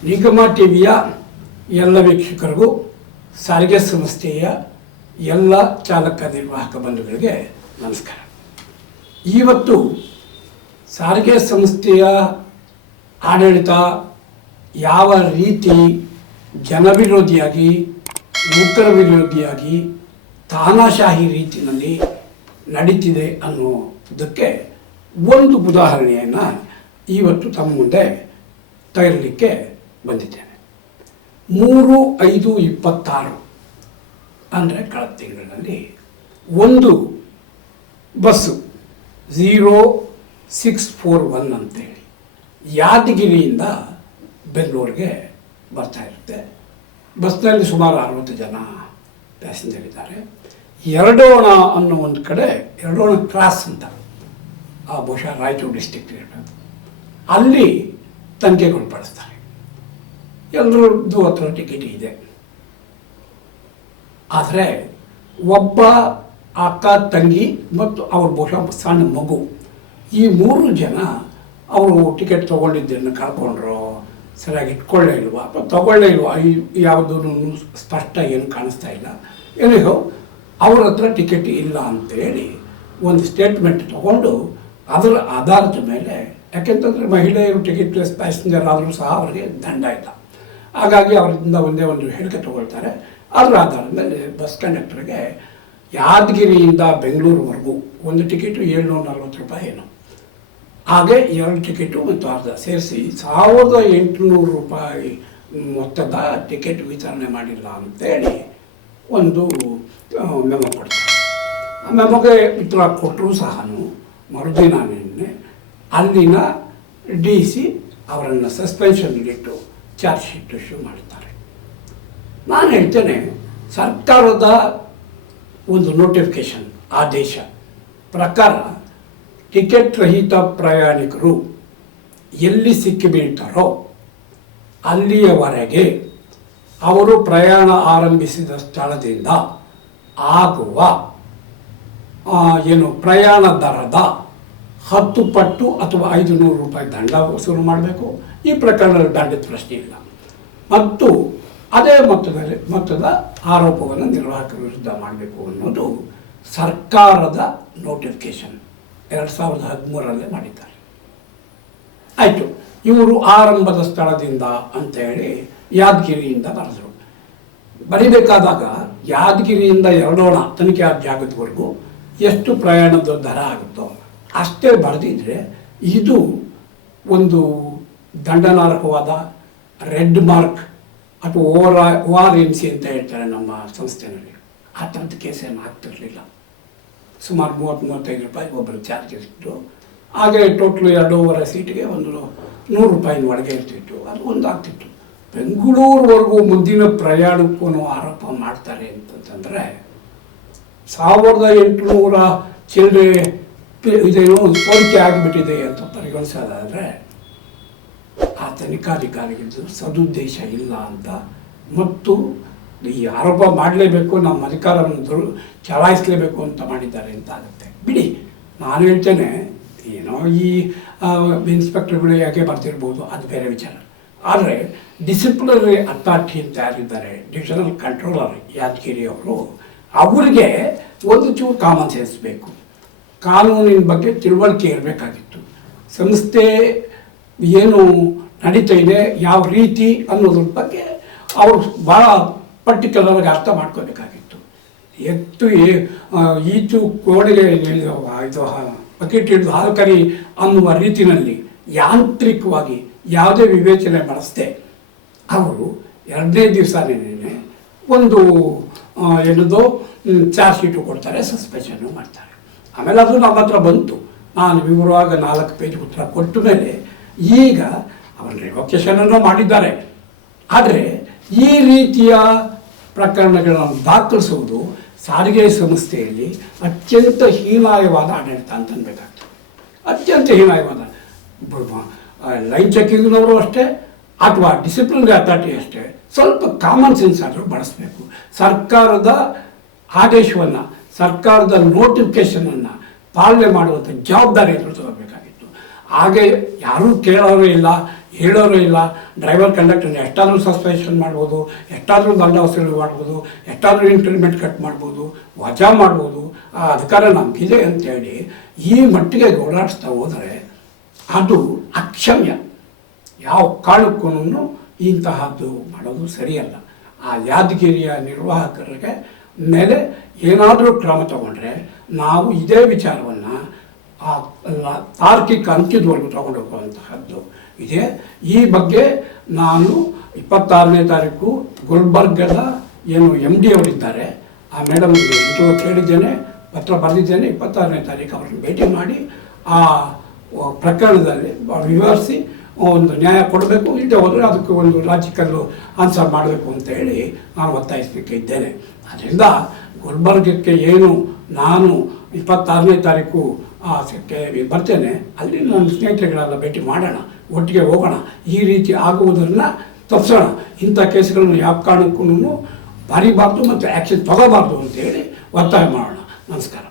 ನಿಗಮ ಟಿವಿಯ ಎಲ್ಲ ವೀಕ್ಷಕರಿಗೂ ಸಾರಿಗೆ ಸಂಸ್ಥೆಯ ಎಲ್ಲ ಚಾಲಕ ನಿರ್ವಾಹಕ ಬಂಧುಗಳಿಗೆ ನಮಸ್ಕಾರ. ಇವತ್ತು ಸಾರಿಗೆ ಸಂಸ್ಥೆಯ ಆಡಳಿತ ಯಾವ ರೀತಿ ಜನವಿರೋಧಿಯಾಗಿ, ನೌಕರ ವಿರೋಧಿಯಾಗಿ, ತಾನಾಶಾಹಿ ರೀತಿಯಲ್ಲಿ ನಡೀತಿದೆ ಅನ್ನೋದಕ್ಕೆ ಒಂದು ಉದಾಹರಣೆಯನ್ನು ಇವತ್ತು ತಮ್ಮ ಮುಂದೆ ತರಲಿಕ್ಕೆ ಬಂದಿದ್ದೇನೆ. 3/5/26 ಅಂದರೆ ಕಳೆದ ತಿಂಗಳಿನಲ್ಲಿ ಒಂದು ಬಸ್ಸು 0641 ಅಂತೇಳಿ ಯಾದಗಿರಿಯಿಂದ ಬೆಂಗಳೂರಿಗೆ ಬರ್ತಾ ಇರುತ್ತೆ. ಬಸ್ನಲ್ಲಿ ಸುಮಾರು 60 ಜನ ಪ್ಯಾಸೆಂಜರ್ ಇದ್ದಾರೆ. ಎರಡೋಣ ಅನ್ನೋ ಒಂದು ಕಡೆ, ಎರಡೋಣ ಕ್ರಾಸ್ ಅಂತ, ಬಹುಶಃ ರಾಯಚೂರು ಡಿಸ್ಟಿಕ್ ಇರಬೇಕು, ಅಲ್ಲಿ ತನಿಖೆಗೊಳಪಡಿಸ್ತಾರೆ. ಎಲ್ಲರದ್ದು ಹತ್ರ ಟಿಕೆಟ್ ಇದೆ. ಆದರೆ ಒಬ್ಬ ಅಕ್ಕ, ತಂಗಿ ಮತ್ತು ಅವ್ರ ಬಹುಶಃ ಸಣ್ಣ ಮಗು, ಈ 3 ಜನ ಅವರು ಟಿಕೆಟ್ ತೊಗೊಂಡಿದ್ದನ್ನು ಕಳ್ಕೊಂಡ್ರು, ಸರಿಯಾಗಿ ಇಟ್ಕೊಳ್ಳೇ ಇಲ್ವಾ ಅಥವಾ ತೊಗೊಳ್ಳೇ ಇಲ್ವಾ, ಯಾವುದೂ ಸ್ಪಷ್ಟ ಏನು ಕಾಣಿಸ್ತಾ ಇಲ್ಲ. ಏನಿಗೋ ಅವ್ರ ಹತ್ರ ಟಿಕೆಟ್ ಇಲ್ಲ ಅಂತೇಳಿ ಒಂದು ಸ್ಟೇಟ್ಮೆಂಟ್ ತೊಗೊಂಡು ಅದರ ಆಧಾರದ ಮೇಲೆ, ಯಾಕೆಂತಂದರೆ ಮಹಿಳೆಯರು ಟಿಕೆಟ್ಲೆಸ್ ಪ್ಯಾಸೆಂಜರ್ ಆದರೂ ಸಹ ಅವರಿಗೆ ದಂಡ ಇಲ್ಲ, ಹಾಗಾಗಿ ಅವರಿಂದ ಒಂದೇ ಒಂದು ಹೇಳಿಕೆ ತಗೊಳ್ತಾರೆ. ಅದರ ಆಧಾರದ ಮೇಲೆ ಬಸ್ ಕಂಡಕ್ಟರ್ಗೆ ಯಾದಗಿರಿಯಿಂದ ಬೆಂಗಳೂರುವರೆಗೂ ಒಂದು ಟಿಕೆಟು 740 ರೂಪಾಯಿ ಏನು, ಹಾಗೆ 2 ಟಿಕೆಟು ಮತ್ತು ಅರ್ಧ ಸೇರಿಸಿ 1800 ರೂಪಾಯಿ ಮೊತ್ತದ ಟಿಕೆಟ್ ವಿತರಣೆ ಮಾಡಿಲ್ಲ ಅಂತೇಳಿ ಒಂದು ಮೆಮೊ ಕೊಡ್ತಾರೆ. ಆ ಮೆಮೊಗೆ ಉತ್ತರ ಕೊಟ್ಟರೂ ಸಹ ಮರುದಿನೇ ಅಲ್ಲಿನ DC ಅವರನ್ನು ಸಸ್ಪೆನ್ಷನ್ಲಿಟ್ಟು ಚಾರ್ಜ್ ಶೀಟ್ ಇಶ್ಯೂ ಮಾಡ್ತಾರೆ. ನಾನು ಹೇಳ್ತೇನೆ, ಸರ್ಕಾರದ ಒಂದು ನೋಟಿಫಿಕೇಶನ್ ಆದೇಶ ಪ್ರಕಾರ ಟಿಕೆಟ್ ರಹಿತ ಪ್ರಯಾಣಿಕರು ಎಲ್ಲಿ ಸಿಕ್ಕಿಬೀಳ್ತಾರೋ ಅಲ್ಲಿಯವರೆಗೆ ಅವರು ಪ್ರಯಾಣ ಆರಂಭಿಸಿದ ಸ್ಥಳದಿಂದ ಆಗುವ ಪ್ರಯಾಣ ದರದ 10 ಪಟ್ಟು ಅಥವಾ 500 ರೂಪಾಯಿ ದಂಡ ವಸೂಲು ಮಾಡಬೇಕು. ಈ ಪ್ರಕರಣದಲ್ಲಿ ದಂಡದ ಪ್ರಶ್ನೆ ಇಲ್ಲ. ಮತ್ತು ಅದೇ ಮೊತ್ತದ ಆರೋಪವನ್ನು ನಿರ್ವಾಹಕರ ವಿರುದ್ಧ ಮಾಡಬೇಕು ಅನ್ನೋದು ಸರ್ಕಾರದ ನೋಟಿಫಿಕೇಶನ್ 2013 ಮಾಡಿದ್ದಾರೆ. ಆಯಿತು, ಇವರು ಆರಂಭದ ಸ್ಥಳದಿಂದ ಅಂತೇಳಿ ಯಾದಗಿರಿಯಿಂದ ಬರೆದರು. ಬರೀಬೇಕಾದಾಗ ಯಾದಗಿರಿಯಿಂದ ಎರಡೋಣ ತನಿಖೆ ಜಾಗದವರೆಗೂ ಎಷ್ಟು ಪ್ರಯಾಣದ ದರ ಆಗುತ್ತೋ ಅಷ್ಟೇ ಬರೆದಿದ್ರೆ ಇದು ಒಂದು ದಂಡನಾರ್ಹವಾದ ರೆಡ್ ಮಾರ್ಕ್ ಅಥವಾ ORMC ಅಂತ ಹೇಳ್ತಾರೆ ನಮ್ಮ ಸಂಸ್ಥೆಯಲ್ಲಿ. ಆ ಥರದ ಕೇಸೇನು ಆಗ್ತಿರಲಿಲ್ಲ. ಸುಮಾರು 30-35 ರೂಪಾಯಿ ಒಬ್ಬರು ಚಾರ್ಜ್ ಇರ್ತಿತ್ತು. ಹಾಗೆ ಟೋಟ್ಲು 2.5 ಸೀಟಿಗೆ ಒಂದು 100 ರೂಪಾಯಿನ ಒಳಗೆ ಇರ್ತಿತ್ತು. ಅದು ಒಂದು ಆಗ್ತಿತ್ತು. ಬೆಂಗಳೂರುವರೆಗೂ ಮುಂದಿನ ಪ್ರಯಾಣಕ್ಕೂ ಆರೋಪ ಮಾಡ್ತಾರೆ ಅಂತಂದರೆ 1800 ಚಿಲ್ಲರೆ ಇದೇನೋ ಸೋರಿಕೆ ಆಗಿಬಿಟ್ಟಿದೆ ಅಂತ ಪರಿಗಣಿಸೋದಾದರೆ ಆ ತನಿಖಾಧಿಕಾರಿಗಳು ಸದುದ್ದೇಶ ಇಲ್ಲ ಅಂತ, ಮತ್ತು ಈ ಆರೋಪ ಮಾಡಲೇಬೇಕು, ನಮ್ಮ ಅಧಿಕಾರವನ್ನು ಚಲಾಯಿಸಲೇಬೇಕು ಅಂತ ಮಾಡಿದ್ದಾರೆ ಅಂತ ಆಗುತ್ತೆ. ಬಿಡಿ, ನಾನು ಹೇಳ್ತೇನೆ, ಏನೋ ಈ ಇನ್ಸ್ಪೆಕ್ಟರ್ಗಳು ಯಾಕೆ ಬರ್ತಿರ್ಬೋದು, ಅದು ಬೇರೆ ವಿಚಾರ. ಆದರೆ ಡಿಸಿಪ್ಲಿನರಿ ಅಥಾರಿಟಿ ಅಂತ ಯಾರಿದ್ದಾರೆ, ಡಿವಿಷನಲ್ ಕಂಟ್ರೋಲರ್ ಯಾದಗಿರಿ ಅವರು, ಅವರಿಗೆ ಒಂದು ಚೂರು ಕಾಮನ್ ಸೆನ್ಸ್ ಬೇಕು, ಕಾನೂನಿನ ಬಗ್ಗೆ ತಿಳುವಳಿಕೆ ಇರಬೇಕಾಗಿತ್ತು. ಸಂಸ್ಥೆ ಏನು ನಡೀತಾ ಇದೆ, ಯಾವ ರೀತಿ ಅನ್ನೋದ್ರ ಬಗ್ಗೆ ಅವರು ಭಾಳ ಪರ್ಟಿಕ್ಯುಲರಾಗಿ ಅರ್ಥ ಮಾಡ್ಕೋಬೇಕಾಗಿತ್ತು. ಈಚು ಕೋಣೆಗೆ ಇದು ಬಕೆಟ್ ಹಿಡಿದು ಹಾಲು ಕರಿ ಅನ್ನುವ ರೀತಿಯಲ್ಲಿ ಯಾಂತ್ರಿಕವಾಗಿ ಯಾವುದೇ ವಿವೇಚನೆ ಮಾಡಿಸ್ದೆ ಅವರು 2ನೇ ದಿವಸನೇ ಒಂದು ಏನದು ಚಾರ್ಜ್ ಶೀಟು ಕೊಡ್ತಾರೆ, ಸಸ್ಪೆನ್ಷನ್ನು ಮಾಡ್ತಾರೆ. ಆಮೇಲೆ ಅದು ನಮ್ಮ ಹತ್ರ ಬಂತು. ನಾನು ವಿವರವಾಗಿ 4 ಪೇಜ್ ಉತ್ತರ ಕೊಟ್ಟ ಮೇಲೆ ಈಗ ಅವರು ರಿವೊಕೇಷನನ್ನು ಮಾಡಿದ್ದಾರೆ. ಆದರೆ ಈ ರೀತಿಯ ಪ್ರಕರಣಗಳನ್ನು ದಾಖಲಿಸುವುದು ಸಾರಿಗೆ ಸಂಸ್ಥೆಯಲ್ಲಿ ಅತ್ಯಂತ ಹೀನಾಯವಾದ ಆಡಳಿತ ಅಂತ ಅನ್ಬೇಕಾಗ್ತದೆ. ಅತ್ಯಂತ ಹೀನಾಯವಾದ. ಲೈನ್ ಚೆಕಿಂಗ್ನವರು ಅಷ್ಟೇ ಅಥವಾ ಡಿಸಿಪ್ಲಿನರಿ ಅಥಾರಿಟಿ ಅಷ್ಟೇ ಸ್ವಲ್ಪ ಕಾಮನ್ ಸೆನ್ಸ್ ಆದರೂ ಬಳಸಬೇಕು. ಸರ್ಕಾರದ ಆದೇಶವನ್ನು, ಸರ್ಕಾರದ ನೋಟಿಫಿಕೇಷನನ್ನು ಪಾಲನೆ ಮಾಡುವಂಥ ಜವಾಬ್ದಾರಿ ಎದುರು ತಗೋಬೇಕಾಗಿತ್ತು. ಹಾಗೆ ಯಾರೂ ಕೇಳೋರೇ ಇಲ್ಲ, ಹೇಳೋರು ಇಲ್ಲ. ಡ್ರೈವರ್ ಕಂಡಕ್ಟರ್ನ ಎಷ್ಟಾದರೂ ಸಸ್ಪೆನ್ಷನ್ ಮಾಡ್ಬೋದು, ಎಷ್ಟಾದರೂ ದಂಡ ವಸೂಲಿ ಮಾಡ್ಬೋದು, ಎಷ್ಟಾದರೂ ಇಂಕ್ರಿಮೆಂಟ್ ಕಟ್ ಮಾಡ್ಬೋದು, ವಜಾ ಮಾಡ್ಬೋದು. ಆ ಅಧಿಕಾರ ನಮಗಿದೆ ಅಂತೇಳಿ ಈ ಮಟ್ಟಿಗೆ ಓಡಾಡಿಸ್ತಾ ಹೋದರೆ ಅದು ಅಕ್ಷಮ್ಯ. ಯಾವ ಕಾರಣಕ್ಕೂ ಇಂತಹದ್ದು ಮಾಡೋದು ಸರಿಯಲ್ಲ. ಆ ಯಾದಗಿರಿಯ ನಿರ್ವಾಹಕರಿಗೆ ಮೇಲೆ ಏನಾದರೂ ಕ್ರಮ ತಗೊಂಡ್ರೆ ನಾವು ಇದೇ ವಿಚಾರವನ್ನು ತಾರ್ಕಿಕ ಅಂತ್ಯದವರೆಗೂ ತಗೊಂಡು ಹೋಗುವಂತಹದ್ದು ಇದೆ. ಈ ಬಗ್ಗೆ ನಾನು 26ನೇ ತಾರೀಕು ಗುಲ್ಬರ್ಗದ ಏನು MD ಅವರಿದ್ದಾರೆ, ಆ ಮೇಡಮ್ ಇದು ಕೇಳಿದ್ದೇನೆ, ಪತ್ರ ಬರೆದಿದ್ದೇನೆ. 26ನೇ ತಾರೀಕು ಅವ್ರನ್ನ ಭೇಟಿ ಮಾಡಿ ಆ ಪ್ರಕರಣದಲ್ಲಿ ವಿವರಿಸಿ ಒಂದು ನ್ಯಾಯ ಕೊಡಬೇಕು. ಇಲ್ಲದೆ ಹೋದರೆ ಅದಕ್ಕೆ ಒಂದು ಲಾಜಿಕಲ್ಲು ಆನ್ಸರ್ ಮಾಡಬೇಕು ಅಂತ ಹೇಳಿ ನಾನು ಒತ್ತಾಯಿಸಲಿಕ್ಕೆ ಇದ್ದೇನೆ. ಅದರಿಂದ ಗುಲ್ಬರ್ಗಕ್ಕೆ ಏನು ನಾನು 26ನೇ ತಾರೀಕು ಬರ್ತೇನೆ, ಅಲ್ಲಿ ನನ್ನ ಸ್ನೇಹಿತರುಗಳೆಲ್ಲ ಭೇಟಿ ಮಾಡೋಣ, ಒಟ್ಟಿಗೆ ಹೋಗೋಣ, ಈ ರೀತಿ ಆಗುವುದನ್ನು ತಪ್ಪಿಸೋಣ. ಇಂಥ ಕೇಸ್ಗಳನ್ನು ಯಾವ ಕಾರಣಕ್ಕೂ ಬರೀಬಾರ್ದು ಮತ್ತು ಆ್ಯಕ್ಷನ್ ತಗೋಬಾರ್ದು ಅಂತೇಳಿ ಒತ್ತಾಯ ಮಾಡೋಣ. ನಮಸ್ಕಾರ.